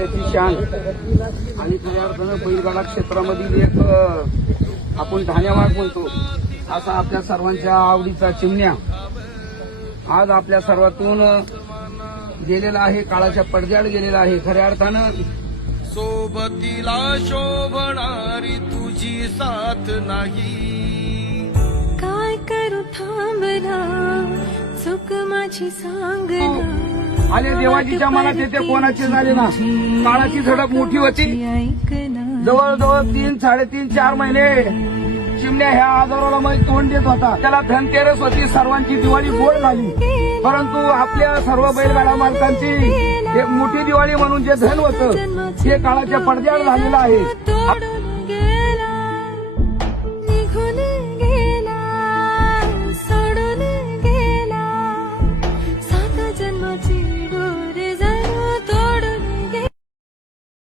तालुक्याची शान आणि खऱ्या अर्थानं बैलगाडा क्षेत्रामधील एक आपण धान्यवाद म्हणतो असा आपल्या सर्वांच्या आवडीचा चिमण्या आज आपल्या सर्वातून गेलेला आहे, काळाच्या पडद्याआड गेलेला आहे. खऱ्या अर्थानं सोबतीला शोभणारी तुझी साथ नाही, काय करू थांबना चूक माझी सांगना. आले देवाजीच्या मनात येते कोणाचे झाले ना. काळाची झडप मोठी होती. जवळजवळ 3, 3.5, 4 महिने चिमण्या ह्या आजाराला मध्ये तोंड देत होता. त्याला धनतेरस होती, सर्वांची दिवाळी गोड झाली. परंतु आपल्या सर्व बैलगाडा मालकांची एक मोठी दिवाळी म्हणून जे धन होतं ते काळाच्या पडद्याआड झालेलं आहे.